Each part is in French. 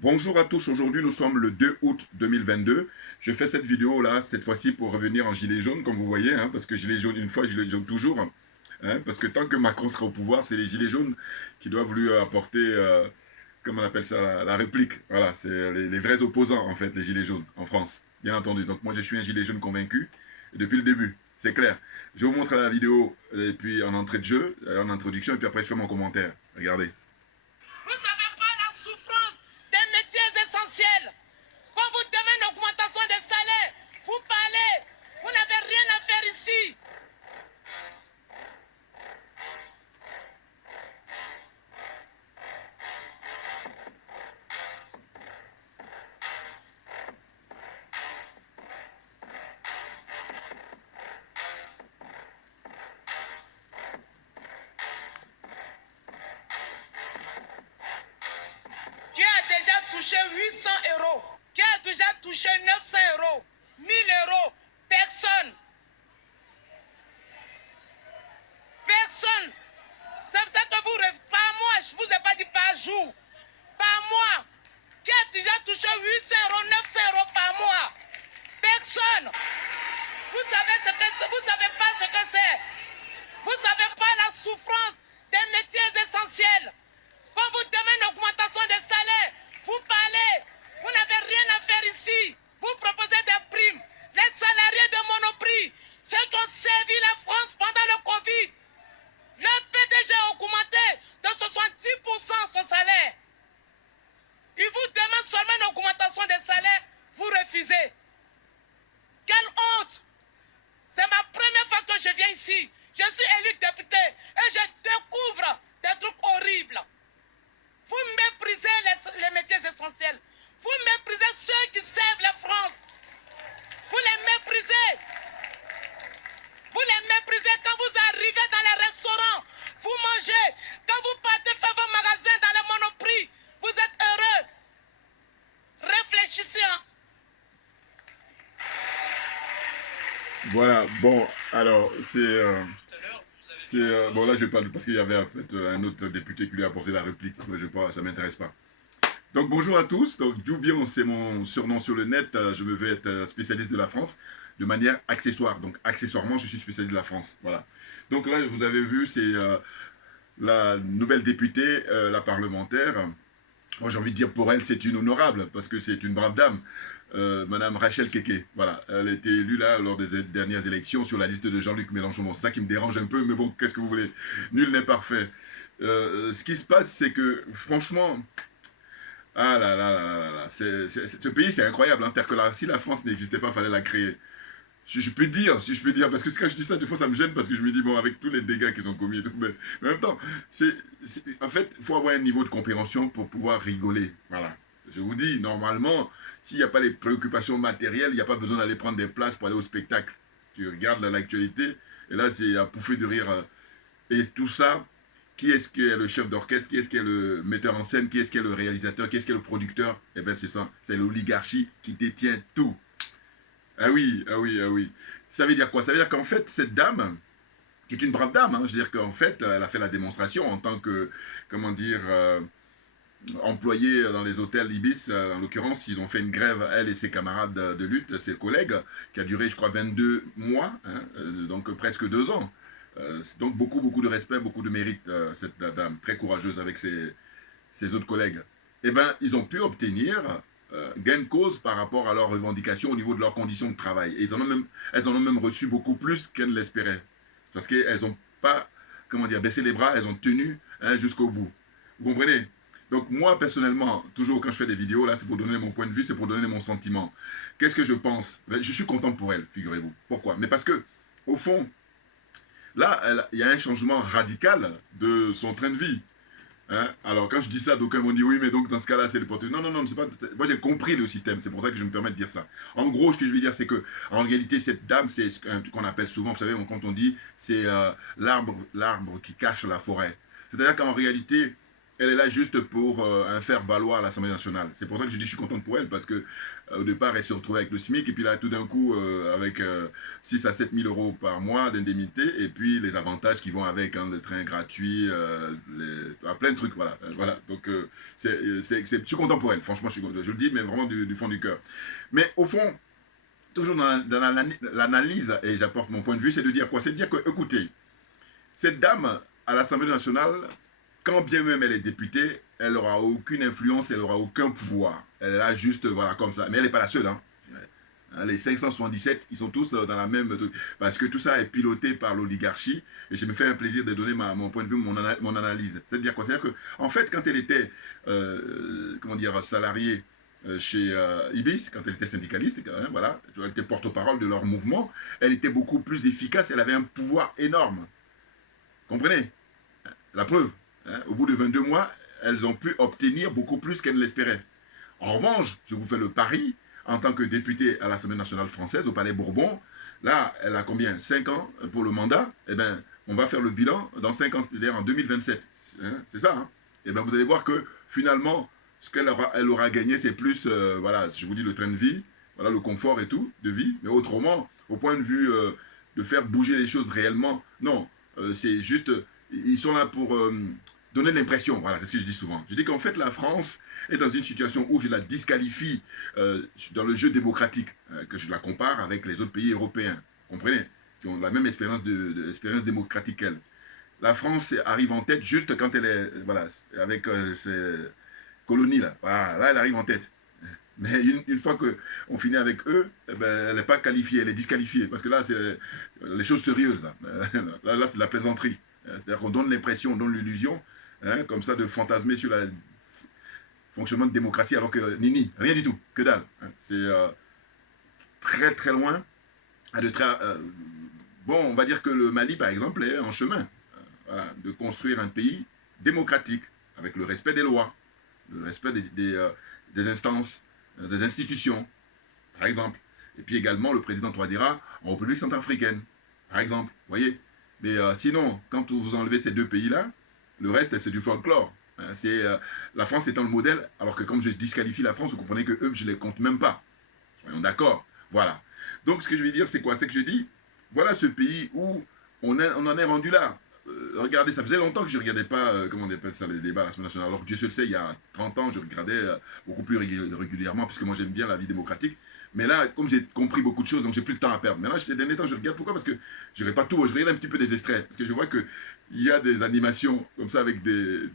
Bonjour à tous, aujourd'hui nous sommes le 2 août 2022. Je fais cette vidéo là, cette fois-ci pour revenir en gilet jaune, comme vous voyez, hein, parce que gilet jaune une fois, gilet jaune toujours. Hein, parce que tant que Macron sera au pouvoir, c'est les gilets jaunes qui doivent lui apporter, comment on appelle ça, la réplique. Voilà, c'est les vrais opposants en fait, les gilets jaunes en France, bien entendu. Donc moi je suis un gilet jaune convaincu depuis le début, c'est clair. Je vous montre la vidéo et puis en entrée de jeu, en introduction, et puis après je fais mon commentaire. Regardez. Vous ne savez pas la souffrance des métiers essentiels. Quand vous demandez une augmentation des salaires, vous parlez, vous n'avez rien à faire ici. Qui a déjà touché 800 euros, qui a déjà touché 900 euros, 1000 euros, personne. Personne. C'est pour ça que vous rêvez. Pas moi, je ne vous ai pas dit par jour. Par mois. Qui a déjà touché 800 euros, 900 euros par mois? Personne. Vous savez ce que c'est, vous savez pas ce que c'est. Vous savez pas la souffrance des métiers essentiels. Quand vous demandez une augmentation des salaires, vous parlez, vous n'avez rien à faire ici. Vous proposez des primes. Les salariés de Monoprix, ceux qui ont servi la France pendant le Covid, le PDG a augmenté de 70% son salaire. Il vous demande seulement une augmentation des salaires, vous refusez. Quelle honte! C'est ma première fois que je viens ici. Je suis élu député et je découvre des trucs horribles. Vous méprisez les métiers essentiels. Vous méprisez ceux qui servent la France. Vous les méprisez. Vous les méprisez quand vous arrivez dans les restaurants. Vous mangez. Quand vous partez faire vos magasins dans les monoprix, vous êtes heureux. Réfléchissez. Hein. Voilà, bon, alors, bon, là, je parle parce qu'il y avait en fait un autre député qui lui a apporté la réplique. Moi, je pas, ça m'intéresse pas. Donc, bonjour à tous. Donc, Joubion, c'est mon surnom sur le net. Je me vais être spécialiste de la France de manière accessoire. Donc, accessoirement, je suis spécialiste de la France. Voilà. Donc, là, vous avez vu, c'est la nouvelle députée, la parlementaire. Moi, j'ai envie de dire pour elle, c'est une honorable, parce que c'est une brave dame. Madame Rachel Keke, voilà, elle a été élue là lors des dernières élections sur la liste de Jean-Luc Mélenchon. Bon, c'est ça qui me dérange un peu, mais bon, qu'est-ce que vous voulez? Nul n'est parfait. Ce qui se passe, c'est que franchement, ah là là là là là, là, ce pays c'est incroyable. Hein. C'est-à-dire que là, si la France n'existait pas, il fallait la créer. Si je peux dire, si je peux dire, parce que quand je dis ça, des fois ça me gêne parce que je me dis, bon, avec tous les dégâts qu'ils ont commis et tout, mais en même temps, en fait, il faut avoir un niveau de compréhension pour pouvoir rigoler. Voilà. Je vous dis, normalement, s'il n'y a pas les préoccupations matérielles, il n'y a pas besoin d'aller prendre des places pour aller au spectacle. Tu regardes l'actualité, et là, c'est à pouffer de rire. Et tout ça, qui est-ce qui est le chef d'orchestre, qui est-ce qui est le metteur en scène, qui est-ce qui est le réalisateur, qui est-ce qui est le producteur? Eh bien, c'est ça, c'est l'oligarchie qui détient tout. Ah oui, ah oui, ah oui. Ça veut dire quoi? Ça veut dire qu'en fait, cette dame, qui est une brave dame, hein, je veux dire qu'en fait, elle a fait la démonstration en tant que, comment dire, employée dans les hôtels Ibis. En l'occurrence, ils ont fait une grève, elle et ses camarades de lutte, ses collègues, qui a duré, je crois, 22 mois, hein, donc presque 2 ans. Donc beaucoup, beaucoup de respect, beaucoup de mérite, cette dame, très courageuse avec ses autres collègues. Eh bien, ils ont pu obtenir gain de cause par rapport à leurs revendications au niveau de leurs conditions de travail. Et elles en ont même reçu beaucoup plus qu'elles ne l'espéraient. Parce qu'elles n'ont pas, comment dire, baissé les bras, elles ont tenu hein, jusqu'au bout. Vous comprenez? Donc moi, personnellement, toujours quand je fais des vidéos, là, c'est pour donner mon point de vue, c'est pour donner mon sentiment. Qu'est-ce que je pense? Je suis content pour elle, figurez-vous. Pourquoi? Mais parce que, au fond, là, il y a un changement radical de son train de vie. Hein? Alors, quand je dis ça, d'aucuns vont dire oui, mais donc dans ce cas-là, c'est le porte. Non, non, non, c'est pas. Moi, j'ai compris le système. C'est pour ça que je me permets de dire ça. En gros, ce que je veux dire, c'est que, en réalité, cette dame, c'est ce qu'on appelle souvent, vous savez, quand on dit, c'est l'arbre qui cache la forêt. C'est-à-dire qu'en réalité, Elle est là juste pour un faire-valoir à l'Assemblée nationale. C'est pour ça que je dis que je suis contente pour elle, parce que au départ, elle s'est retrouvée avec le SMIC, et puis là, tout d'un coup, avec 6 à 7 000 euros par mois d'indemnité, et puis les avantages qui vont avec, hein, le train gratuit, plein de trucs, voilà. Voilà. Donc, je suis content pour elle, franchement, je le dis, mais vraiment du fond du cœur. Mais au fond, toujours dans l'analyse, et j'apporte mon point de vue, c'est de dire quoi? C'est de dire que, écoutez, cette dame, à l'Assemblée nationale, quand bien même elle est députée, elle n'aura aucune influence, elle n'aura aucun pouvoir. Elle est là juste, voilà, comme ça. Mais elle n'est pas la seule, hein. Les 577, ils sont tous dans la même truc. Parce que tout ça est piloté par l'oligarchie. Et je me fais un plaisir de donner mon point de vue, mon analyse. C'est-à-dire quoi? C'est-à-dire qu'en fait, quand elle était, comment dire, salariée chez Ibis, quand elle était syndicaliste, hein, voilà, elle était porte-parole de leur mouvement, elle était beaucoup plus efficace, elle avait un pouvoir énorme. Comprenez? La preuve, hein, au bout de 22 mois, elles ont pu obtenir beaucoup plus qu'elles ne l'espéraient. En revanche, je vous fais le pari, en tant que députée à l'Assemblée nationale française, au Palais Bourbon, là, elle a combien? 5 ans pour le mandat. Eh bien, on va faire le bilan dans 5 ans, c'est-à-dire en 2027. Hein, c'est ça. Hein? Eh bien, vous allez voir que finalement, ce qu'elle aura gagné, c'est plus, voilà, je vous dis, le train de vie, voilà, le confort et tout, de vie. Mais autrement, au point de vue de faire bouger les choses réellement, non. C'est juste, ils sont là pour donner l'impression, voilà, c'est ce que je dis souvent. Je dis qu'en fait, la France est dans une situation où je la disqualifie dans le jeu démocratique, que je la compare avec les autres pays européens, comprenez, qui ont la même expérience démocratique qu'elle. La France arrive en tête juste quand elle est, voilà, avec ses colonies là. Voilà, là, elle arrive en tête. Mais une fois qu'on finit avec eux, eh ben, elle n'est pas qualifiée, elle est disqualifiée. Parce que là, c'est les choses sérieuses. Là c'est la plaisanterie. C'est-à-dire qu'on donne l'impression, on donne l'illusion, hein, comme ça, de fantasmer sur le fonctionnement de démocratie, alors que nini, rien du tout, que dalle. Hein. C'est très très loin. Bon, on va dire que le Mali, par exemple, est en chemin voilà, de construire un pays démocratique, avec le respect des lois, le respect des instances, des institutions, par exemple. Et puis également le président Touadéra en République centrafricaine, par exemple. Vous voyez. Mais sinon, quand vous enlevez ces deux pays-là, le reste, c'est du folklore. La France étant le modèle, alors que comme je disqualifie la France, vous comprenez que eux, je ne les compte même pas. Soyons d'accord. Voilà. Donc, ce que je veux dire, c'est quoi? C'est que je dis, voilà ce pays où on en est rendu là. Regardez, ça faisait longtemps que je ne regardais pas, comment on appelle ça, les débats à l'Assemblée nationale. Alors que Dieu se le sait, il y a 30 ans, je regardais beaucoup plus régulièrement, puisque moi j'aime bien la vie démocratique. Mais là, comme j'ai compris beaucoup de choses, donc j'ai plus le temps à perdre. Maintenant, ces derniers temps, je regarde. Pourquoi? Parce que je ne regarde pas tout, je regarde un petit peu des extraits. Parce que je vois qu'il y a des animations comme ça avec des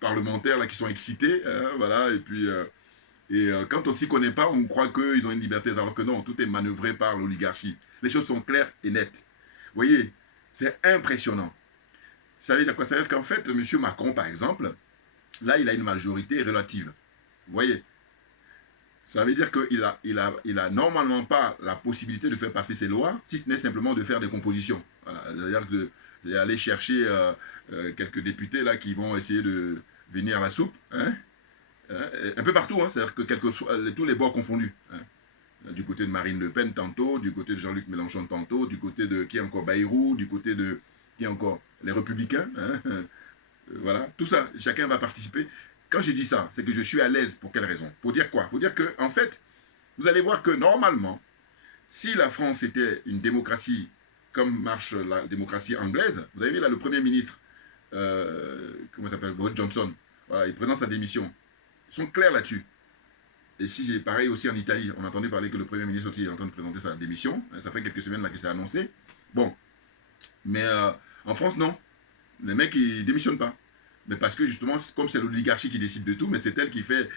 parlementaires là, qui sont excités. Hein, voilà, et puis... quand on s'y connaît pas, on croit qu'ils ont une liberté, alors que non, tout est manœuvré par l'oligarchie. Les choses sont claires et nettes. Vous voyez, c'est impressionnant. Ça veut dire quoi? Ça veut dire qu'en fait, M. Macron, par exemple, là, il a une majorité relative. Vous voyez? Ça veut dire qu'il a normalement pas la possibilité de faire passer ses lois, si ce n'est simplement de faire des compositions. Voilà. C'est-à-dire d'aller chercher quelques députés là qui vont essayer de venir à la soupe, hein? Un peu partout, hein, c'est-à-dire que tous les bords confondus. Hein. Du côté de Marine Le Pen tantôt, du côté de Jean-Luc Mélenchon tantôt, du côté de qui encore Bayrou, du côté de qui encore les Républicains. Hein, voilà, tout ça, chacun va participer. Quand j'ai dit ça, c'est que je suis à l'aise. Pour quelle raison? Pour dire quoi? Pour dire que, en fait, vous allez voir que normalement, si la France était une démocratie comme marche la démocratie anglaise, vous avez vu là le Premier ministre, comment il s'appelle, Boris Johnson, voilà, il présente sa démission. Ils sont clairs là-dessus. Et si j'ai pareil aussi en Italie, on entendait parler que le Premier ministre aussi est en train de présenter sa démission. Ça fait quelques semaines là que c'est annoncé. Bon. Mais en France, non. Les mecs, ils démissionnent pas. Mais parce que justement, comme c'est l'oligarchie qui décide de tout, mais c'est elle qui fait,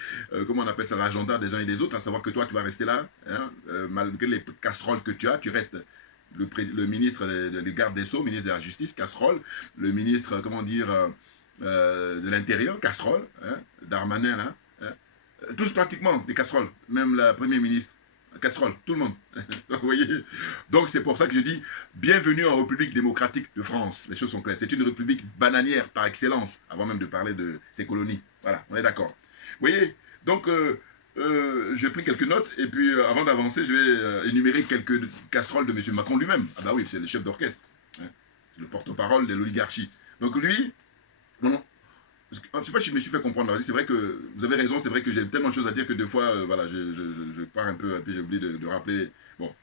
comment on appelle ça, l'agenda des uns et des autres, à savoir que toi, tu vas rester là, hein, malgré les casseroles que tu as, tu restes le ministre des gardes des Sceaux, ministre de la Justice, casserole, le ministre, comment dire, de l'Intérieur, casserole, hein, Darmanin, là, hein, tous pratiquement des casseroles, même le Premier ministre, casserole, tout le monde. Vous voyez? Donc c'est pour ça que je dis bienvenue en République démocratique de France. Les choses sont claires. C'est une république bananière par excellence, avant même de parler de ses colonies. Voilà, on est d'accord. Vous voyez? Donc j'ai pris quelques notes et puis avant d'avancer, je vais énumérer quelques casseroles de M. Macron lui-même. Ah bah oui, c'est le chef d'orchestre. Hein. C'est le porte-parole de l'oligarchie. Donc lui, je ne sais pas si je me suis fait comprendre. C'est vrai que vous avez raison, c'est vrai que j'ai tellement de choses à dire que des fois, voilà, je pars un peu, et puis j'ai oublié de rappeler. Bon,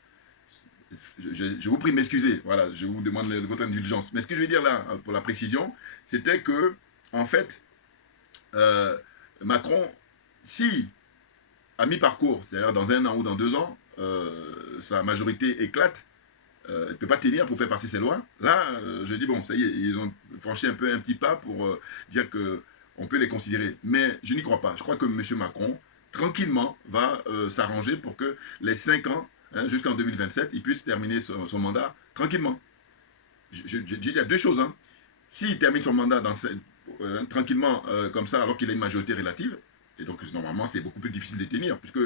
je vous prie de m'excuser, voilà, je vous demande votre indulgence. Mais ce que je veux dire là, pour la précision, c'était que, en fait, euh, Macron, si à mi-parcours, c'est-à-dire dans 1 an ou dans 2 ans, sa majorité éclate, elle ne peut pas tenir pour faire passer ces lois. Là, je dis, bon, ça y est, ils ont franchi un peu un petit pas pour dire qu'on peut les considérer. Mais je n'y crois pas. Je crois que M. Macron, tranquillement, va s'arranger pour que les 5 ans, hein, jusqu'en 2027, il puisse terminer son mandat tranquillement. Il y a deux choses. Hein. S'il termine son mandat tranquillement comme ça, alors qu'il a une majorité relative, et donc normalement c'est beaucoup plus difficile de tenir, puisque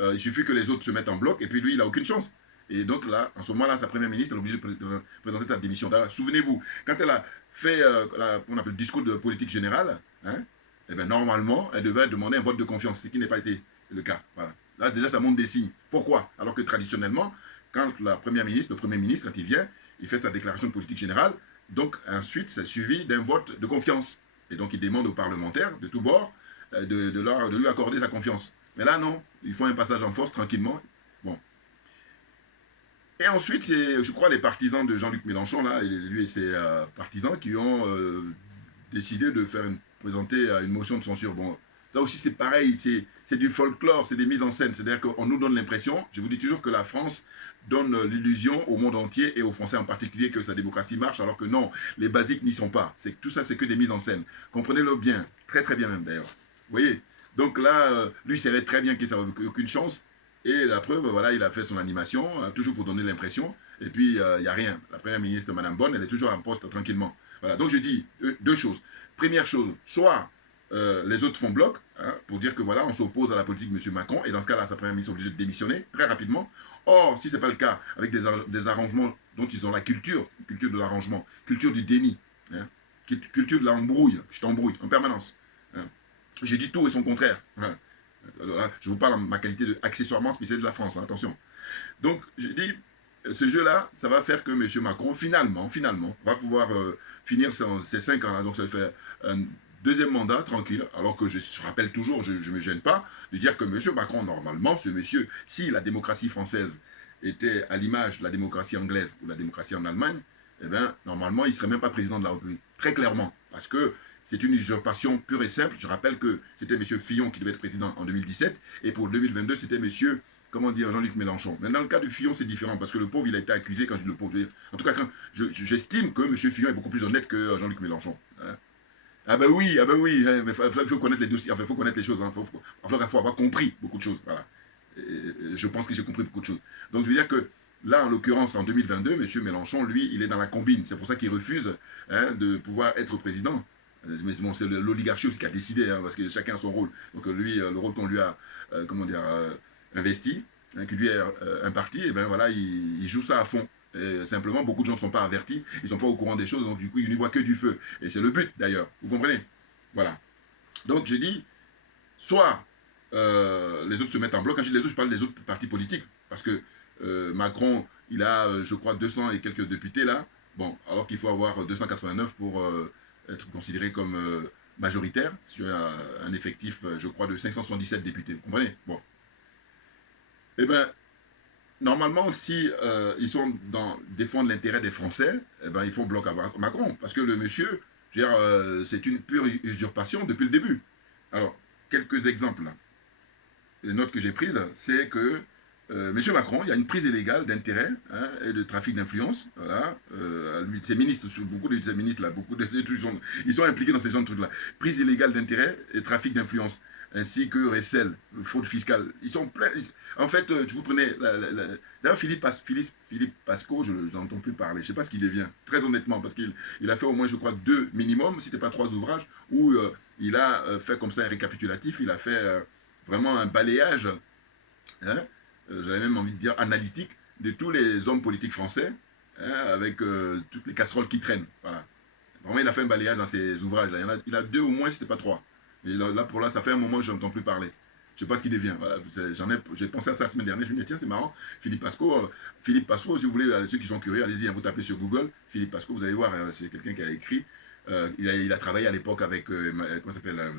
il suffit que les autres se mettent en bloc, et puis lui il n'a aucune chance. Et donc là, en ce moment-là, sa première ministre est obligée de présenter sa démission. Souvenez-vous, quand elle a fait on appelle le discours de politique générale, hein, eh bien, normalement, elle devait demander un vote de confiance, ce qui n'a pas été le cas. Voilà. Là, déjà, ça montre des signes. Pourquoi? Alors que traditionnellement, quand la première ministre, le premier ministre, quand il vient, il fait sa déclaration de politique générale, donc ensuite, c'est suivi d'un vote de confiance. Et donc, il demande aux parlementaires de tous bords de lui accorder sa confiance. Mais là, non, il faut un passage en force tranquillement. Bon. Et ensuite, c'est, je crois, les partisans de Jean-Luc Mélenchon, là, lui et ses partisans, qui ont décidé de présenter une motion de censure. Bon, ça aussi, c'est pareil, c'est du folklore, c'est des mises en scène. C'est-à-dire qu'on nous donne l'impression, je vous dis toujours que la France donne l'illusion au monde entier et aux Français en particulier que sa démocratie marche, alors que non, les basiques n'y sont pas. Tout ça, c'est que des mises en scène. Comprenez-le bien, très très bien même d'ailleurs. Vous voyez? Donc là, lui savait très bien qu'il n'avait aucune chance. Et la preuve, voilà, il a fait son animation, toujours pour donner l'impression. Et puis, il n'y a rien. La première ministre, Madame Bonne, elle est toujours en poste tranquillement. Voilà, donc je dis deux choses. Première chose, soit les autres font bloc, hein, pour dire que voilà, on s'oppose à la politique de M. Macron, et dans ce cas-là, sa première ministre est obligée de démissionner très rapidement. Or, si ce n'est pas le cas, avec des arrangements dont ils ont la culture de l'arrangement, culture du déni, hein, culture de l'embrouille, je t'embrouille en permanence. Hein. J'ai dit tout et son contraire. Hein. Là, je vous parle en ma qualité d'accessoirement spécialiste de la France, hein, attention. Donc, j'ai dit, ce jeu-là, ça va faire que M. Macron, finalement, va pouvoir finir ses 5 ans-là. Donc, ça fait un deuxième mandat, tranquille, alors que je rappelle toujours, je ne me gêne pas de dire que M. Macron, normalement, ce monsieur, si la démocratie française était à l'image de la démocratie anglaise ou la démocratie en Allemagne, eh bien, normalement, il ne serait même pas président de la République. Très clairement. Parce que c'est une usurpation pure et simple. Je rappelle que c'était M. Fillon qui devait être président en 2017, et pour 2022, c'était M. Jean-Luc Mélenchon. Mais dans le cas de Fillon, c'est différent, parce que le pauvre, il a été accusé, quand je dis le pauvre, en tout cas, j'estime que M. Fillon est beaucoup plus honnête que Jean-Luc Mélenchon. Hein. Ah ben oui, hein, mais il faut connaître les dossiers, enfin, il faut connaître les choses, hein, il faut avoir compris beaucoup de choses, voilà. Et je pense que j'ai compris beaucoup de choses. Donc je veux dire que, là, en l'occurrence, en 2022, M. Mélenchon, lui, il est dans la combine. C'est pour ça qu'il refuse hein, de pouvoir être président. Mais bon, c'est l'oligarchie aussi qui a décidé, hein, parce que chacun a son rôle. Donc lui, le rôle qu'on lui a, investi, hein, qui lui est imparti, et ben voilà, il joue ça à fond. Et simplement, beaucoup de gens ne sont pas avertis, ils ne sont pas au courant des choses, donc du coup, ils n'y voient que du feu. Et c'est le but, d'ailleurs. Vous comprenez? Voilà. Donc, je dis, soit les autres se mettent en bloc. Quand je dis les autres, je parle des autres partis politiques. Parce que Macron, il a, je crois, 200 et quelques députés, là. Bon, alors qu'il faut avoir 289 pour être considéré comme majoritaire sur un effectif, je crois, de 577 députés. Vous comprenez? Bon. Eh bien, normalement, si ils sont dans défendre l'intérêt des Français, eh ben, ils font bloc à Macron. Parce que le monsieur, c'est une pure usurpation depuis le début. Alors, quelques exemples. Là. Les notes que j'ai prises, c'est que M. Macron, il y a une prise illégale d'intérêt hein, et de trafic d'influence. Voilà. Lui, ses ministres, beaucoup de ses ministres, là, beaucoup de trucs, ils sont impliqués dans ces genres de trucs-là. Prise illégale d'intérêt et trafic d'influence, ainsi que recel, fraude fiscale. Ils sont pleins. En fait, vous prenez. D'ailleurs, Philippe Pasco, je n'entends plus parler. Je ne sais pas ce qu'il devient, très honnêtement, parce qu'il a fait au moins, je crois, 2 minimum, si ce n'était pas 3 ouvrages, où il a fait comme ça un récapitulatif, il a fait vraiment un balayage. Hein, j'avais même envie de dire analytique, de tous les hommes politiques français, hein, avec toutes les casseroles qui traînent. Voilà. Vraiment, il a fait un balayage dans ses ouvrages. Là. Il a 2 au moins, si ce n'était pas 3. Et là, pour là, ça fait un moment que je n'entends plus parler. Je ne sais pas ce qu'il devient. Voilà. J'ai pensé à ça la semaine dernière. Je me dis, tiens, c'est marrant. Philippe Pasco, si vous voulez, ceux qui sont curieux, allez-y, hein, vous tapez sur Google. Philippe Pasco, vous allez voir, c'est quelqu'un qui a écrit Il a travaillé à l'époque avec, comment s'appelle,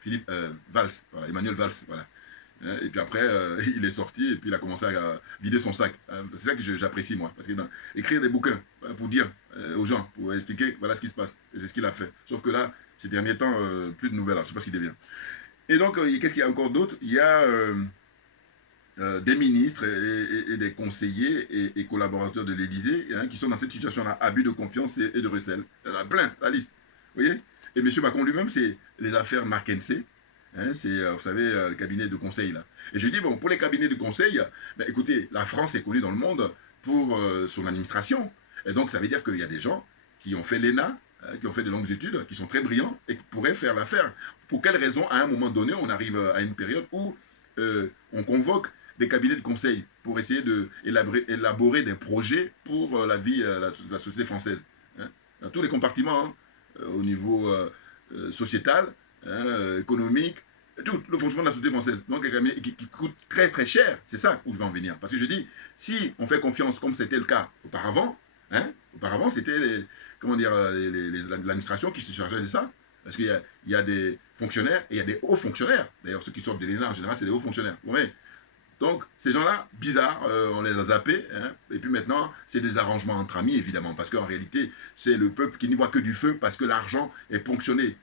Philippe Valls, voilà, Emmanuel Valls, voilà. Et puis après, il est sorti et puis il a commencé à vider son sac. C'est ça que j'apprécie, moi. Parce que écrire des bouquins pour dire aux gens, pour expliquer, voilà ce qui se passe. Et c'est ce qu'il a fait. Sauf que là, ces derniers temps, plus de nouvelles. Je ne sais pas ce qu'il devient. Et donc, qu'est-ce qu'il y a encore d'autre? Il y a des ministres et des conseillers et collaborateurs de l'Élysée qui sont dans cette situation-là. Abus de confiance et de recel. Il y en a plein, la liste. Vous voyez? Et M. Macron lui-même, c'est les affaires McKinsey. C'est, vous savez, le cabinet de conseil, là. Et je dis, bon, pour les cabinets de conseil, ben, écoutez, la France est connue dans le monde pour son administration. Et donc, ça veut dire qu'il y a des gens qui ont fait l'ENA, qui ont fait de longues études, qui sont très brillants et qui pourraient faire l'affaire. Pour quelle raison, à un moment donné, on arrive à une période où on convoque des cabinets de conseil pour essayer d'élaborer des projets pour la vie, la société française. Dans tous les compartiments, au niveau sociétal, économique, tout le fonctionnement de la société française. Donc, qui coûte très très cher. C'est ça où je vais en venir. Parce que je dis, si on fait confiance comme c'était le cas auparavant, auparavant c'était l'administration qui se chargeait de ça. Parce qu'il y a des fonctionnaires et il y a des hauts fonctionnaires. D'ailleurs, ceux qui sortent de l'ENA en général, c'est des hauts fonctionnaires. Vous voyez. Donc, ces gens-là, bizarres, on les a zappés. Et puis maintenant, c'est des arrangements entre amis, évidemment. Parce qu'en réalité, c'est le peuple qui n'y voit que du feu parce que l'argent est ponctionné.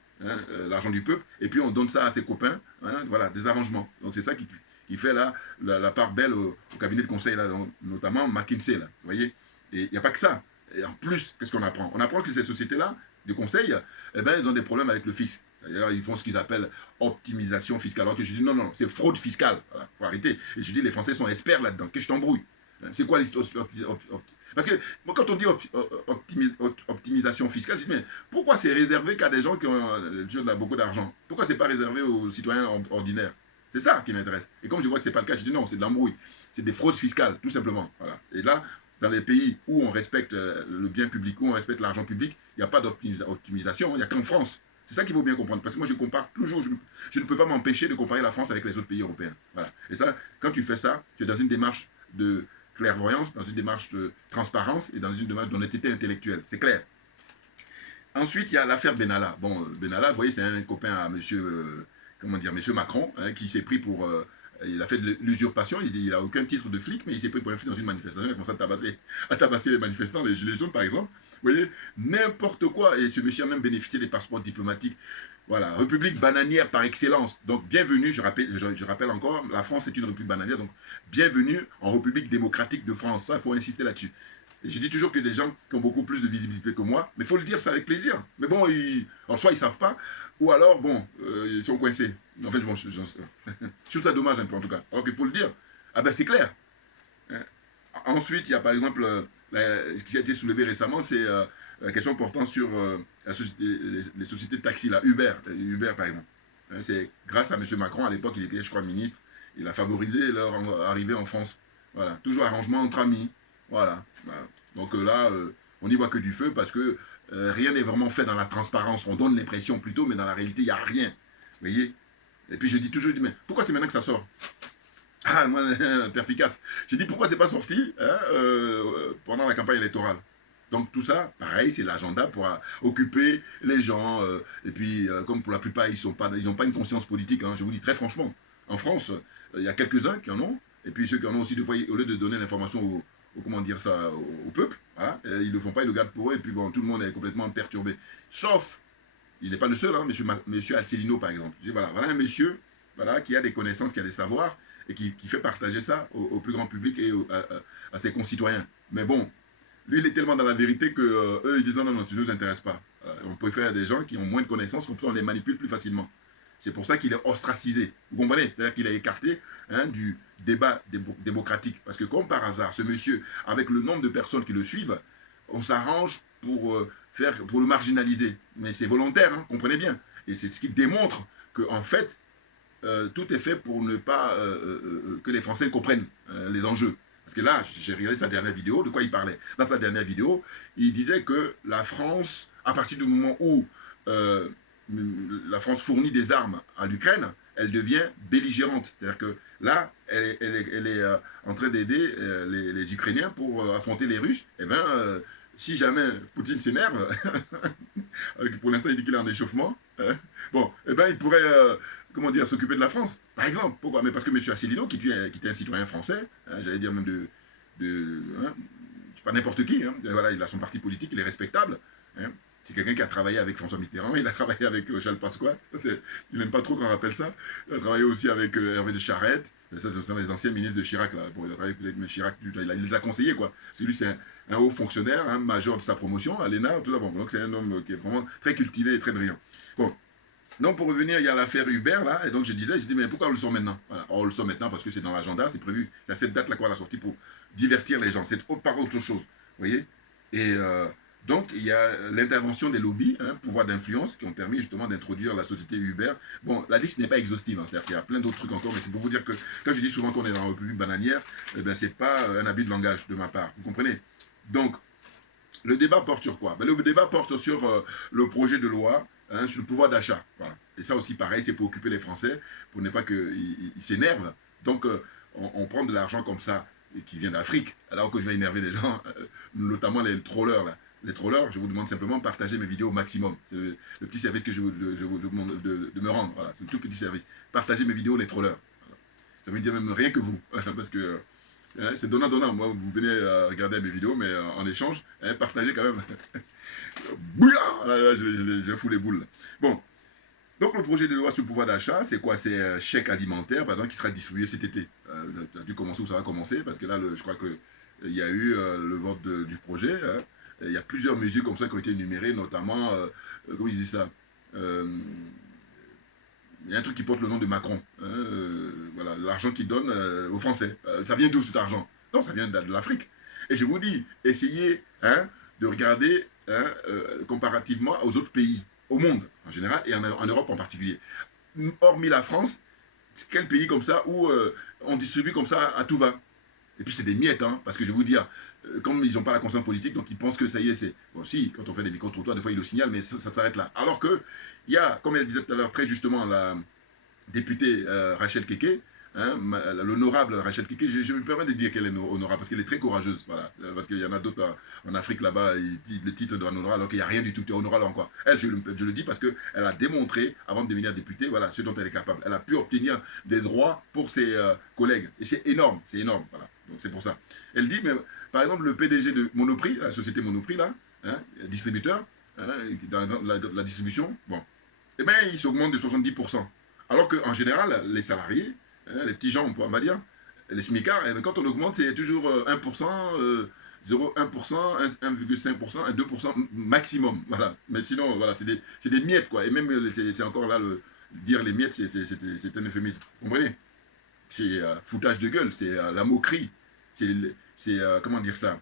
L'argent du peuple. Et puis on donne ça à ses copains. Voilà, des arrangements. Donc c'est ça qui fait là, la part belle au cabinet de conseil, là, notamment McKinsey. Là, vous voyez. Et il n'y a pas que ça. Et en plus, qu'est-ce qu'on apprend? On apprend que ces sociétés-là, de conseil, eh ben, ils ont des problèmes avec le fixe. C'est-à-dire, ils font ce qu'ils appellent optimisation fiscale. Alors que je dis non, c'est fraude fiscale. Voilà, faut arrêter. Et je dis, les Français sont experts là-dedans. Que je t'embrouille. C'est quoi l'histoire? Parce que moi, quand on dit optimisation fiscale, je dis, mais pourquoi c'est réservé qu'à des gens qui ont beaucoup d'argent? Pourquoi c'est pas réservé aux citoyens ordinaires? C'est ça qui m'intéresse. Et comme je vois que c'est pas le cas, je dis non, c'est de l'embrouille. C'est des fraudes fiscales, tout simplement. Voilà. Et là, dans les pays où on respecte le bien public, où on respecte l'argent public, il n'y a pas d'optimisation, il n'y a qu'en France. C'est ça qu'il faut bien comprendre. Parce que moi, je compare toujours, je ne peux pas m'empêcher de comparer la France avec les autres pays européens. Voilà. Et ça, quand tu fais ça, tu es dans une démarche de clairvoyance, dans une démarche de transparence et dans une démarche d'honnêteté intellectuelle. C'est clair. Ensuite, il y a l'affaire Benalla. Bon, Benalla, vous voyez, c'est un copain à monsieur Macron, qui s'est pris pour... il a fait de l'usurpation, il n'a aucun titre de flic, mais il s'est pris pour un flic dans une manifestation, il a commencé à tabasser les manifestants, les gilets jaunes par exemple. Vous voyez, n'importe quoi. Et ce monsieur a même bénéficié des passeports diplomatiques. Voilà, république bananière par excellence. Donc, bienvenue, je rappelle encore, la France est une république bananière, donc bienvenue en République démocratique de France. Ça, il faut insister là-dessus. Et je dis toujours que des gens qui ont beaucoup plus de visibilité que moi, mais il faut le dire, ça avec plaisir. Mais bon, alors soit ils ne savent pas, ou alors, bon, ils sont coincés. En fait, je trouve ça dommage un peu en tout cas. Alors qu'il faut le dire. Ah ben, c'est clair. Ensuite, il y a par exemple, ce qui a été soulevé récemment, c'est la question portant sur les sociétés de taxi, là, Uber par exemple. C'est grâce à M. Macron, à l'époque, il était, je crois, ministre, il a favorisé leur arrivée en France. Voilà, toujours arrangement entre amis. Voilà. Donc là, on n'y voit que du feu parce que rien n'est vraiment fait dans la transparence. On donne l'impression plutôt, mais dans la réalité, il n'y a rien. Vous voyez? Et puis je dis toujours, mais pourquoi c'est maintenant que ça sort? Ah, moi, perspicace. Je dis, pourquoi c'est pas sorti pendant la campagne électorale? Donc tout ça, pareil, c'est l'agenda pour occuper les gens. Et puis, comme pour la plupart, ils n'ont pas une conscience politique. Je vous dis très franchement, en France, il y a quelques-uns qui en ont. Et puis ceux qui en ont aussi, des fois, au lieu de donner l'information au peuple, voilà, ils ne le font pas, ils le gardent pour eux. Et puis bon, tout le monde est complètement perturbé. Sauf, il n'est pas le seul, monsieur Asselineau, par exemple. Je dis, voilà un monsieur qui a des connaissances, qui a des savoirs, et qui fait partager ça au plus grand public et à ses concitoyens. Mais bon, lui, il est tellement dans la vérité que eux, ils disent non, tu ne nous intéresses pas. On préfère des gens qui ont moins de connaissances, comme ça on les manipule plus facilement. C'est pour ça qu'il est ostracisé. Vous comprenez? C'est-à-dire qu'il est écarté du débat démocratique. Parce que comme par hasard, ce monsieur, avec le nombre de personnes qui le suivent, on s'arrange pour le marginaliser. Mais c'est volontaire, comprenez bien. Et c'est ce qui démontre qu'en fait, tout est fait pour ne pas que les Français comprennent les enjeux. Parce que là, j'ai regardé sa dernière vidéo, de quoi il parlait. Dans sa dernière vidéo, il disait que la France, à partir du moment où la France fournit des armes à l'Ukraine, elle devient belligérante. C'est-à-dire que là, elle est en train d'aider les Ukrainiens pour affronter les Russes. Eh bien, si jamais Poutine s'énerve, pour l'instant il dit qu'il est en échauffement, bon, eh ben il pourrait, comment dire, s'occuper de la France, par exemple. Pourquoi? Mais parce que M. Asselineau, qui était un citoyen français, hein, j'allais dire même hein, c'est pas n'importe qui, hein, voilà, il a son parti politique, il est respectable, hein. C'est quelqu'un qui a travaillé avec François Mitterrand, il a travaillé avec Charles Pasqua, il n'aime pas trop qu'on rappelle ça, il a travaillé aussi avec Hervé de Charette, ça ce sont les anciens ministres de Chirac, là, il a travaillé avec M. Chirac, il les a conseillés, quoi. Parce que lui, c'est un haut fonctionnaire, un major de sa promotion, à l'ENA, tout d'abord. Donc c'est un homme qui est vraiment très cultivé et très brillant. Bon, donc pour revenir, il y a l'affaire Hubert, là, et donc je dis, mais pourquoi on le sort maintenant? Voilà. On le sort maintenant parce que c'est dans l'agenda, c'est prévu, c'est à cette date-là qu'on va la sortir pour divertir les gens, c'est par autre chose, vous voyez. Et donc il y a l'intervention des lobbies, hein, pouvoir d'influence, qui ont permis justement d'introduire la société Uber. Bon, la liste n'est pas exhaustive, hein, c'est-à-dire qu'il y a plein d'autres trucs encore, mais c'est pour vous dire que quand je dis souvent qu'on est dans la République bananière, eh ben, c'est pas un abus de langage de ma part, vous comprenez? Donc, le débat porte sur quoi? Ben, le débat porte sur le projet de loi, hein, sur le pouvoir d'achat. Voilà. Et ça aussi, pareil, c'est pour occuper les Français, pour ne pas qu'ils s'énervent. Donc, on prend de l'argent comme ça, qui vient d'Afrique, alors que je vais énerver les gens, notamment les trollers, là. Les trollers, je vous demande simplement de partager mes vidéos au maximum. C'est le petit service que je vous demande de me rendre. Voilà, c'est le tout petit service. Partagez mes vidéos, les trollers. Voilà. Ça veut dire même rien que vous, parce que c'est donnant-donnant. Moi, vous venez regarder mes vidéos, mais en échange, partagez quand même. Bouillard, je fous les boules. Bon, donc le projet de loi sur le pouvoir d'achat, c'est quoi? C'est un chèque alimentaire, par exemple, qui sera distribué cet été. Ça a dû commencer où ça va commencer, parce que là, je crois qu'il y a eu le vote du projet. Hein. Il y a plusieurs mesures comme ça qui ont été énumérées, notamment, comment ils disent ça? Il y a un truc qui porte le nom de Macron. Hein, voilà, l'argent qu'il donne aux Français. Ça vient d'où cet argent? Non, ça vient de l'Afrique. Et je vous dis, essayez, hein, de regarder, hein, comparativement aux autres pays, au monde en général, et en Europe en particulier. Hormis la France, quel pays comme ça où on distribue comme ça à tout va? Et puis c'est des miettes, hein, parce que je vais vous dire, comme ils n'ont pas la conscience politique, donc ils pensent que ça y est, c'est... Bon, si, quand on fait des micro-trottoirs, des fois ils le signalent, mais ça s'arrête là. Alors que, il y a, comme elle disait tout à l'heure, très justement, la députée Rachel Keke, hein, l'honorable Rachel Keke, je me permets de dire qu'elle est honorable, parce qu'elle est très courageuse, voilà. Parce qu'il y en a d'autres en Afrique là-bas, le titre de honorable, alors qu'il n'y a rien du tout, honorable encore. Elle, je le dis parce qu'elle a démontré, avant de devenir députée, voilà, ce dont elle est capable. Elle a pu obtenir des droits pour ses collègues. Et c'est énorme, voilà. Donc c'est pour ça. Elle dit, mais par exemple, le PDG de Monoprix, la société Monoprix, là, hein, distributeur, hein, dans la distribution, bon, eh bien, il s'augmente de 70%. Alors qu'en général, les salariés, hein, les petits gens, on va dire, les smicards, eh bien, quand on augmente, c'est toujours 1%, 0,1%, 1,5%, 2% maximum. Voilà. Mais sinon, voilà, c'est des miettes, quoi. Et même, c'est encore là, dire les miettes, c'est un euphémisme. Vous comprenez? C'est foutage de gueule, c'est la moquerie. C'est comment dire ça?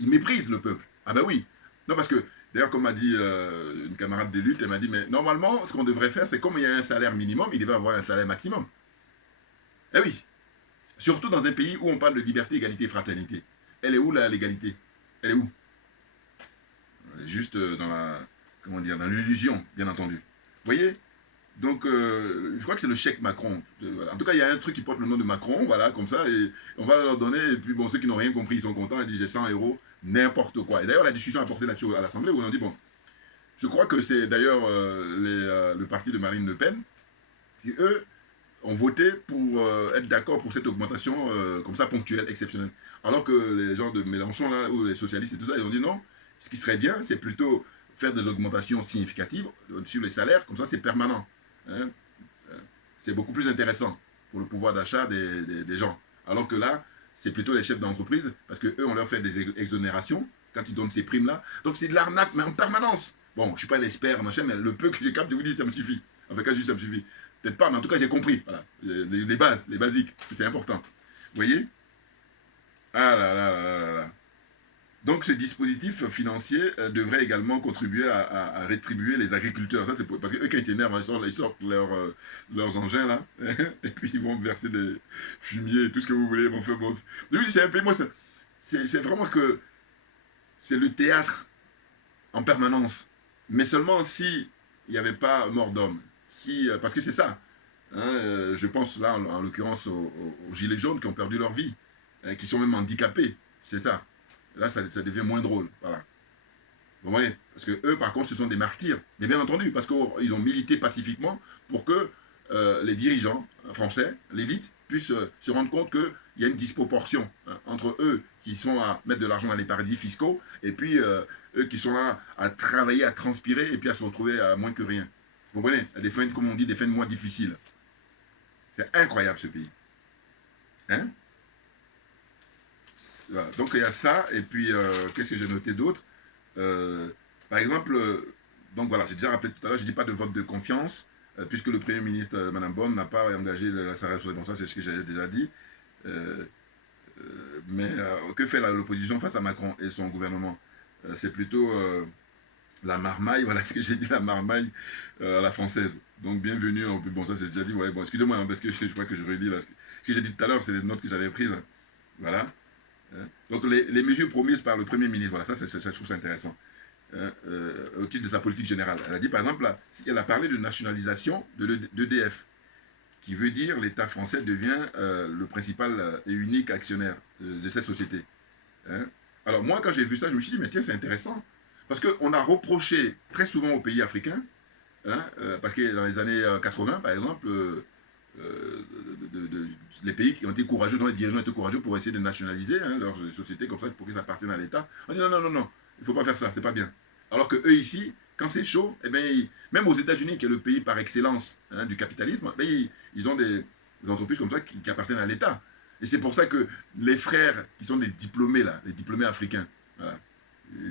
Ils méprisent le peuple. Ah ben oui. Non, parce que, d'ailleurs, comme m'a dit une camarade de lutte, elle m'a dit, mais normalement, ce qu'on devrait faire, c'est comme il y a un salaire minimum, il devrait avoir un salaire maximum. Eh oui. Surtout dans un pays où on parle de liberté, égalité, fraternité. Elle est où, la l'égalité? Elle est où? Elle est juste dans la, comment dire, dans l'illusion, bien entendu. Vous voyez? Donc, je crois que c'est le chèque Macron. En tout cas, il y a un truc qui porte le nom de Macron, voilà, comme ça, et on va leur donner, et puis bon, ceux qui n'ont rien compris, ils sont contents, ils disent j'ai 100 euros, n'importe quoi. Et d'ailleurs, la discussion a porté là-dessus à l'Assemblée, où on a dit, bon, je crois que c'est d'ailleurs le parti de Marine Le Pen, qui eux, ont voté pour être d'accord pour cette augmentation comme ça, ponctuelle, exceptionnelle. Alors que les gens de Mélenchon, là, ou les socialistes et tout ça, ils ont dit non, ce qui serait bien, c'est plutôt faire des augmentations significatives sur les salaires, comme ça, c'est permanent. Hein, c'est beaucoup plus intéressant pour le pouvoir d'achat des gens. Alors que là, c'est plutôt les chefs d'entreprise, parce qu'eux, on leur fait des exonérations quand ils donnent ces primes-là. Donc c'est de l'arnaque, mais en permanence. Bon, je ne suis pas l'expert, machin, mais le peu que j'ai capté, je vous dis, ça me suffit. Enfin, quand je dis ça me suffit. Peut-être pas, mais en tout cas, j'ai compris. Voilà. Les bases, les basiques, c'est important. Vous voyez? Ah là là là là là. Donc ce dispositif financier devrait également contribuer à rétribuer les agriculteurs. Ça, c'est parce qu'eux, quand ils s'énervent, ils sortent leurs engins là, et puis ils vont verser des fumiers, tout ce que vous voulez. Bon, enfin, bon. Oui, c'est un pays, moi, c'est vraiment que c'est le théâtre en permanence. Mais seulement si il n'y avait pas mort d'homme. Si, parce que c'est ça. Hein, je pense là, en l'occurrence, aux gilets jaunes qui ont perdu leur vie, qui sont même handicapés. C'est ça. là, ça devient moins drôle. Voilà. Vous voyez? Parce que eux, par contre, ce sont des martyrs. Mais bien entendu, parce qu'ils ont milité pacifiquement pour que les dirigeants français, l'élite, puissent se rendre compte qu'il y a une disproportion hein, entre eux qui sont à mettre de l'argent dans les paradis fiscaux et puis eux qui sont là à travailler, à transpirer et puis à se retrouver à moins que rien. Vous comprenez? À des fins, comme on dit, des fins de mois difficiles. C'est incroyable ce pays. Hein? Voilà. Donc il y a ça, et puis qu'est-ce que j'ai noté d'autre? Par exemple, donc voilà, j'ai déjà rappelé tout à l'heure, je ne dis pas de vote de confiance, puisque le Premier ministre, Mme Bonne, n'a pas engagé sa responsabilité, c'est ce que j'avais déjà dit. Mais que fait l'opposition face à Macron et son gouvernement? C'est plutôt la marmaille, voilà ce que j'ai dit, la marmaille à la française. Donc bienvenue, bon ça c'est déjà dit, ouais, bon excusez-moi, hein, parce que je crois que je relis là, ce que j'ai dit tout à l'heure, c'est des notes que j'avais prises, voilà. Donc les mesures promises par le Premier ministre, voilà, ça je trouve ça intéressant. Au titre de sa politique générale. Elle a dit par exemple, là, elle a parlé de nationalisation d'EDF, qui veut dire l'État français devient le principal et unique actionnaire de cette société. Hein? Alors moi, quand j'ai vu ça, je me suis dit, mais tiens, c'est intéressant. Parce qu'on a reproché très souvent aux pays africains, hein, parce que dans les années 80, par exemple, les pays qui ont été courageux, dont les dirigeants étaient courageux pour essayer de nationaliser hein, leurs sociétés comme ça pour qu'ils appartiennent à l'État. On dit non, non, non, non, il ne faut pas faire ça, c'est pas bien. Alors que eux ici, quand c'est chaud, eh bien, même aux États-Unis, qui est le pays par excellence hein, du capitalisme, eh ils ont des entreprises comme ça qui appartiennent à l'État. Et c'est pour ça que les frères qui sont des diplômés, là, les diplômés africains, voilà.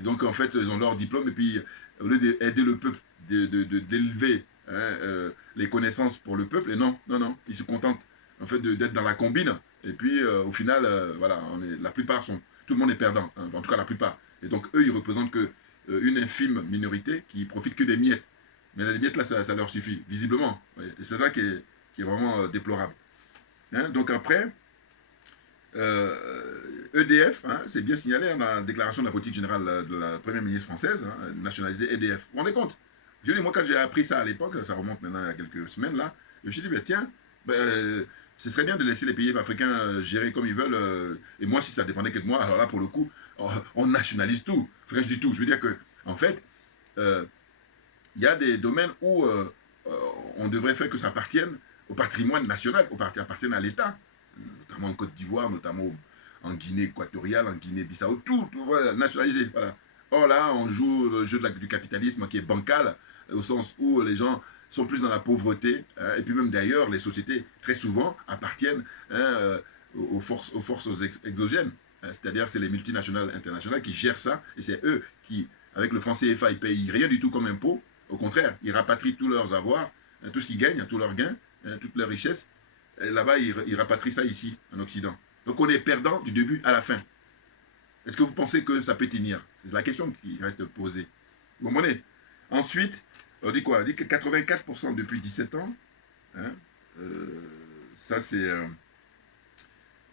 Donc en fait, ils ont leur diplôme et puis au lieu d'aider le peuple, d'élever hein, les connaissances pour le peuple, et non, non, non, ils se contentent en fait d'être dans la combine. Et puis au final, voilà, la plupart sont, tout le monde est perdant, hein, en tout cas la plupart. Et donc eux, ils représentent que une infime minorité qui profite que des miettes. Mais les miettes là, ça leur suffit, visiblement. Et c'est ça qui est vraiment déplorable. Hein, donc après, EDF, hein, c'est bien signalé dans la déclaration de la politique générale de la première ministre française, hein, nationaliser EDF. Vous vous rendez compte? Je dis, moi, quand j'ai appris ça à l'époque, ça remonte maintenant à quelques semaines, là, je me suis dit, ben, tiens, ce serait bien de laisser les pays africains gérer comme ils veulent. Et moi, si ça dépendait que de moi, alors là, pour le coup, on nationalise tout. Enfin, je dis tout. Je veux dire que, en fait, il y a des domaines où on devrait faire que ça appartienne au patrimoine national, appartienne à l'État, notamment en Côte d'Ivoire, notamment en Guinée équatoriale, en Guinée-Bissau, tout voilà, nationalisé. Voilà. Or là, on joue le jeu du capitalisme qui est bancal, au sens où les gens sont plus dans la pauvreté, hein, et puis même d'ailleurs, les sociétés, très souvent, appartiennent hein, aux forces exogènes. Hein, c'est-à-dire, c'est les multinationales internationales qui gèrent ça, et c'est eux qui, avec le franc CFA, ils payent rien du tout comme impôt. Au contraire, ils rapatrient tous leurs avoirs, hein, tout ce qu'ils gagnent, tous leurs gains, hein, toutes leurs richesses. Là-bas, ils rapatrient ça ici, en Occident. Donc on est perdant du début à la fin. Est-ce que vous pensez que ça peut tenir? C'est la question qui reste posée. Vous comprenez? Ensuite, on dit quoi? On dit que 84% depuis 17 ans, hein, ça c'est...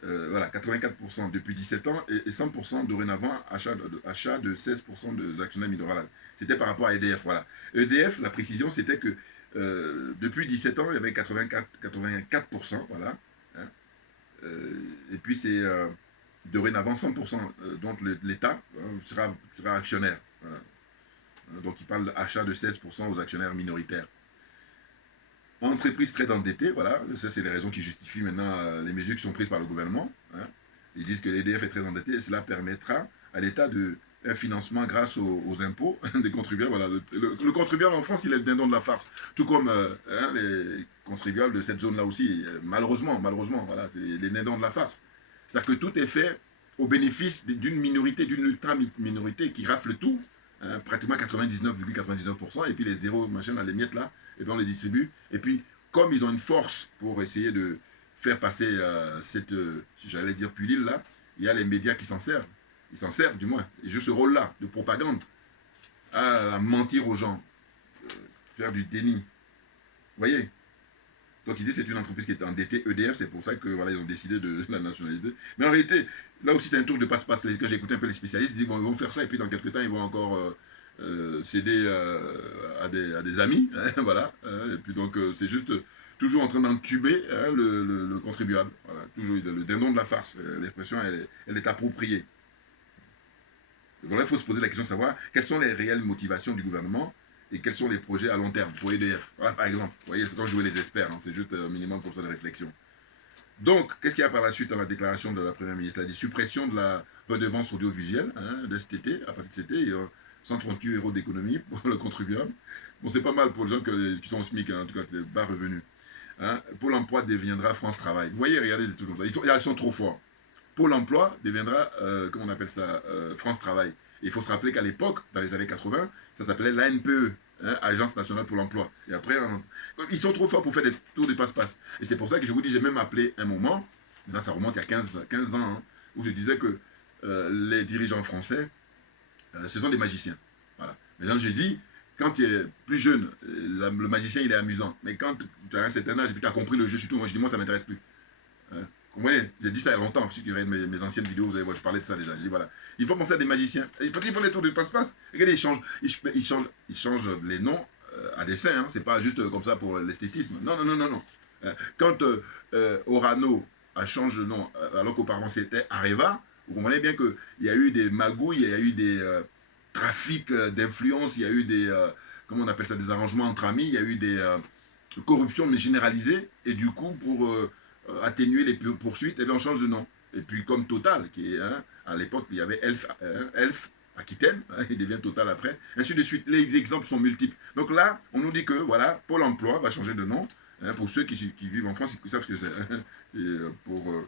voilà, 84% depuis 17 ans et 100% dorénavant, achat de 16% des actionnaires minoraux. C'était par rapport à EDF, voilà. EDF, la précision, c'était que depuis 17 ans, il y avait 84%, voilà. Hein, et puis c'est dorénavant 100%, dont l'État sera actionnaire. Voilà. Donc il parle d'achat de 16% aux actionnaires minoritaires. Entreprise très endettée, voilà, ça c'est les raisons qui justifient maintenant les mesures qui sont prises par le gouvernement. Hein. Ils disent que l'EDF est très endetté et cela permettra à l'État un financement grâce aux impôts des contribuables. Voilà. Le contribuable en France, il est le dindon de la farce. Tout comme hein, les contribuables de cette zone-là aussi. Malheureusement, voilà, c'est les dindons de la farce. C'est-à-dire que tout est fait au bénéfice d'une minorité, d'une ultra-minorité qui rafle tout, hein, pratiquement 99,99%, et puis les zéros, machin, là, les miettes là, et puis on les distribue. Et puis, comme ils ont une force pour essayer de faire passer cette, j'allais dire, pilule là, il y a les médias qui s'en servent. Ils s'en servent, du moins. Ils jouent ce rôle-là, de propagande, à mentir aux gens, faire du déni. Vous voyez? Donc, il dit que c'est une entreprise qui est endettée, EDF, c'est pour ça que voilà, ils ont décidé de la nationalité. Mais en réalité, là aussi, c'est un truc de passe-passe. Quand j'ai écouté un peu les spécialistes, ils disent bon, ils vont faire ça, et puis dans quelques temps, ils vont encore céder à des amis. Hein, voilà. Et puis donc, c'est juste toujours en train d'entuber hein, le contribuable. Voilà. Toujours le dindon de la farce. L'expression, elle est appropriée. Voilà, il faut se poser la question de savoir quelles sont les réelles motivations du gouvernement et quels sont les projets à long terme pour EDF. Voilà, par exemple. Vous voyez, c'est quand jouer les experts, hein, c'est juste un minimum comme ça de réflexion. Donc, qu'est-ce qu'il y a par la suite dans la déclaration de la Première ministre? Elle a dit suppression de la redevance audiovisuelle de cet été, à partir de cet été, 138 euros d'économie pour le contribuable. Bon, c'est pas mal pour les gens qui sont au SMIC, hein, en tout cas, les bas revenus. Hein. Pôle emploi deviendra France Travail. Vous voyez, regardez des trucs comme ça. Ils sont trop forts. Pôle emploi deviendra, comment on appelle ça, France Travail. Et il faut se rappeler qu'à l'époque, dans les années 80, ça s'appelait l'ANPE, hein, Agence nationale pour l'emploi. Et après, ils sont trop forts pour faire des tours de passe-passe. Et c'est pour ça que je vous dis, j'ai même appelé un moment, là ça remonte il y a 15 ans, hein, où je disais que les dirigeants français, ce sont des magiciens. Voilà. Maintenant, j'ai dit, quand tu es plus jeune, le magicien, il est amusant. Mais quand tu as un certain âge et que tu as compris le jeu, surtout, moi, je dis, moi, ça ne m'intéresse plus. Hein. Vous voyez, j'ai dit ça il y a longtemps. Si tu regardes mes anciennes vidéos, vous allez voir, je parlais de ça déjà. J'ai dit, voilà. Il faut penser à des magiciens. Parce qu'ils font des tours de passe-passe. Regardez, ils changent les noms à dessein. Hein. C'est pas juste comme ça pour l'esthétisme. Non, non, non, non, non. Quand Orano a changé de nom, alors qu'auparavant c'était Areva, vous comprenez bien qu'il y a eu des magouilles, il y a eu des trafics d'influence, il y a eu des, comment on appelle ça, des arrangements entre amis, il y a eu des corruptions mais généralisées, et du coup, pour atténuer les poursuites, eh bien, on change de nom. Et puis comme Total, qui est, hein, à l'époque, il y avait Elf Aquitaine, hein, il devient Total après, ainsi de suite. Les exemples sont multiples. Donc là, on nous dit que, voilà, Pôle emploi va changer de nom, hein, pour ceux qui vivent en France, ils savent ce que c'est, hein, pour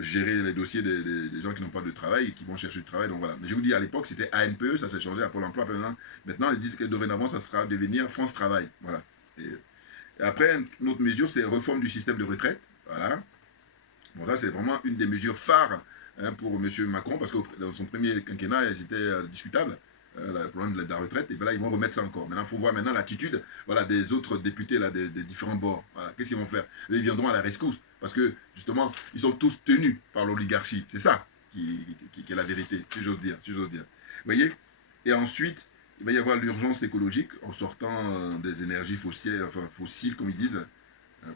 gérer les dossiers des gens qui n'ont pas de travail et qui vont chercher du travail. Donc voilà. Mais je vous dis, à l'époque, c'était ANPE, ça s'est changé à Pôle emploi. Maintenant, ils disent que dorénavant, ça sera devenir France Travail. Voilà. Et après, une autre mesure, c'est réforme du système de retraite. Voilà. Bon, là, c'est vraiment une des mesures phares, hein, pour M. Macron, parce que dans son premier quinquennat, c'était discutable, le problème de la retraite, et bien là, ils vont remettre ça encore. Maintenant, il faut voir maintenant l'attitude, voilà, des autres députés là, des différents bords. Voilà. Qu'est-ce qu'ils vont faire? Ils viendront à la rescousse, parce que, justement, ils sont tous tenus par l'oligarchie. C'est ça qui est la vérité, si j'ose dire. Vous voyez? Et ensuite, il va y avoir l'urgence écologique, en sortant des énergies fossiles, comme ils disent,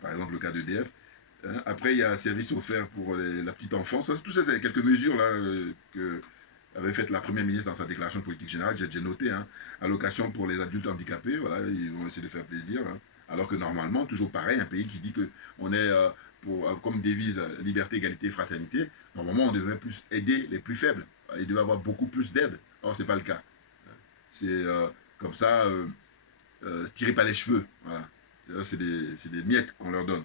par exemple le cas d'EDF. Après, il y a un service offert pour la petite enfance. Ça, tout ça, c'est quelques mesures là, que avait faites la Première ministre dans sa déclaration de politique générale. J'ai noté, hein, allocation pour les adultes handicapés. Voilà, ils vont essayer de faire plaisir. Hein. Alors que normalement, toujours pareil, un pays qui dit qu'on est comme devise liberté, égalité, fraternité, normalement, on devrait plus aider les plus faibles. Il devait avoir beaucoup plus d'aide. Or, c'est pas le cas. C'est comme ça, tiré par les cheveux. Voilà. C'est des miettes qu'on leur donne.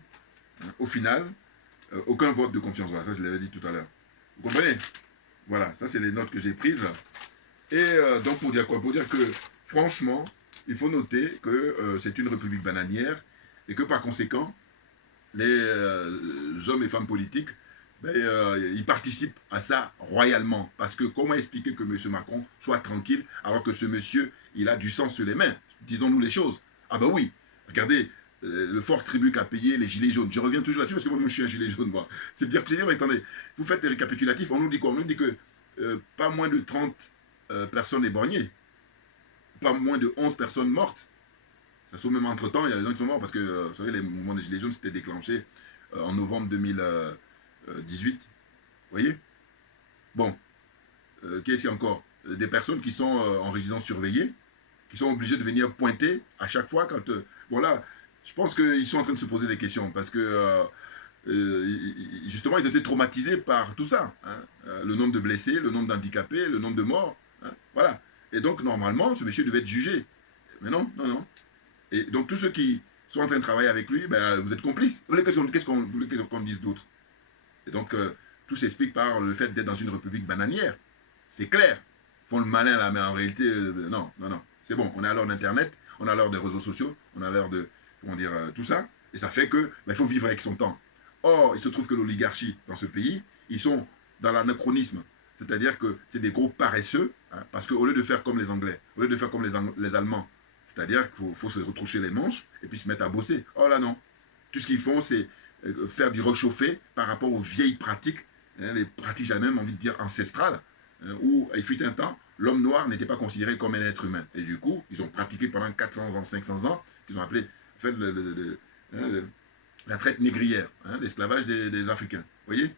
Au final, aucun vote de confiance. Voilà, ça je l'avais dit tout à l'heure. Vous comprenez? Voilà, ça c'est les notes que j'ai prises. Et donc pour dire quoi? Pour dire que franchement, il faut noter que c'est une république bananière et que par conséquent, les hommes et femmes politiques, ben, ils participent à ça royalement. Parce que comment expliquer que M. Macron soit tranquille alors que ce monsieur, il a du sang sur les mains? Disons-nous les choses. Ah ben oui, regardez, le fort tribut qu'a payé les gilets jaunes. Je reviens toujours là-dessus parce que moi, je suis un gilet jaune, moi. C'est de dire que, mais attendez, vous faites des récapitulatifs, on nous dit quoi? On nous dit que pas moins de 30 personnes éborgnées, pas moins de 11 personnes mortes. Ça se trouve même entre-temps, il y a des gens qui sont morts parce que, vous savez, les mouvements des gilets jaunes s'étaient déclenchés en novembre 2018. Vous voyez? Bon, qu'est-ce qu'il y a encore? Des personnes qui sont en résidence surveillée, qui sont obligées de venir pointer à chaque fois quand... bon là, je pense qu'ils sont en train de se poser des questions parce que justement, ils étaient traumatisés par tout ça. Hein. Le nombre de blessés, le nombre d'handicapés, le nombre de morts. Hein. Voilà. Et donc, normalement, ce monsieur devait être jugé. Mais non, non, non. Et donc, tous ceux qui sont en train de travailler avec lui, ben, vous êtes complices. Qu'est-ce qu'on dise d'autre? Et donc, tout s'explique par le fait d'être dans une république bananière. C'est clair. Ils font le malin là, mais en réalité, non, non, non. C'est bon, on est à l'heure d'Internet, on est à l'heure des réseaux sociaux, on est à l'heure de, comment dire, tout ça. Et ça fait que, ben, il faut vivre avec son temps. Or, il se trouve que l'oligarchie dans ce pays, ils sont dans l'anachronisme. C'est-à-dire que c'est des gros paresseux, hein, parce qu'au lieu de faire comme les Anglais, au lieu de faire comme les Allemands, c'est-à-dire qu'il faut se retroucher les manches et puis se mettre à bosser. Oh là non. Tout ce qu'ils font, c'est faire du réchauffé par rapport aux vieilles pratiques, hein, les pratiques, j'ai même envie de dire ancestrales, hein, où il fut un temps, l'homme noir n'était pas considéré comme un être humain. Et du coup, ils ont pratiqué pendant 400 ans, 500 ans, qu'ils ont appelé fait, la traite négrière, hein, l'esclavage des Africains. Vous voyez?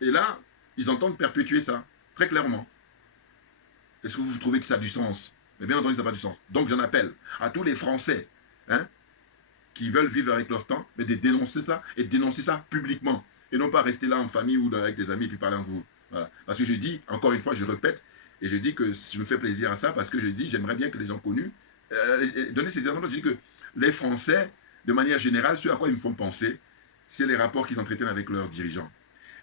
Et là, ils entendent perpétuer ça, très clairement. Est-ce que vous trouvez que ça a du sens? Mais bien entendu, ça n'a pas du sens. Donc j'en appelle à tous les Français, hein, qui veulent vivre avec leur temps, mais de dénoncer ça et de dénoncer ça publiquement. Et non pas rester là en famille ou avec des amis et puis parler en vous. Voilà. Parce que je dis, encore une fois, je répète, et je dis que je me fais plaisir à ça parce que je dis, j'aimerais bien que les gens connus, donner ces exemples. Je dis que les Français, de manière générale, ce à quoi ils me font penser, c'est les rapports qu'ils entretiennent avec leurs dirigeants.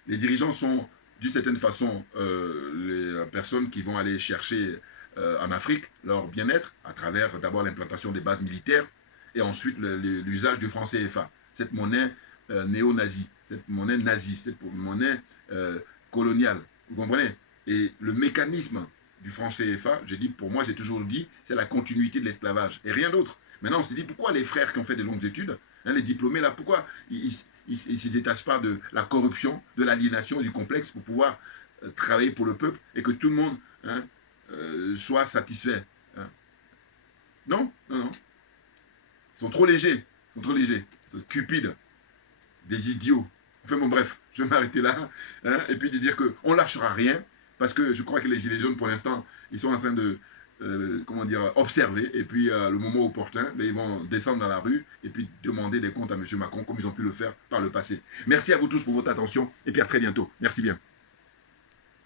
Les dirigeants sont, d'une certaine façon, les personnes qui vont aller chercher en Afrique leur bien-être à travers d'abord l'implantation des bases militaires et ensuite l'usage du franc CFA, cette monnaie néo-nazie, cette monnaie nazie, cette monnaie coloniale. Vous comprenez? Et le mécanisme du franc CFA, j'ai dit, pour moi, j'ai toujours dit, c'est la continuité de l'esclavage et rien d'autre. Maintenant, on se dit, pourquoi les frères qui ont fait de longues études, hein, les diplômés là, pourquoi ils ne se détachent pas de la corruption, de l'aliénation et du complexe pour pouvoir travailler pour le peuple et que tout le monde, hein, soit satisfait, hein? Non, non, non. Ils sont trop légers, ils sont trop légers, ils sont cupides, des idiots. Enfin bon, bref, je vais m'arrêter là, hein, et puis de dire qu'on ne lâchera rien, parce que je crois que les Gilets jaunes, pour l'instant, ils sont en train de, comment dire, observer, et puis le moment opportun, ben, ils vont descendre dans la rue, et puis demander des comptes à M. Macron, comme ils ont pu le faire par le passé. Merci à vous tous pour votre attention, et puis à très bientôt. Merci bien.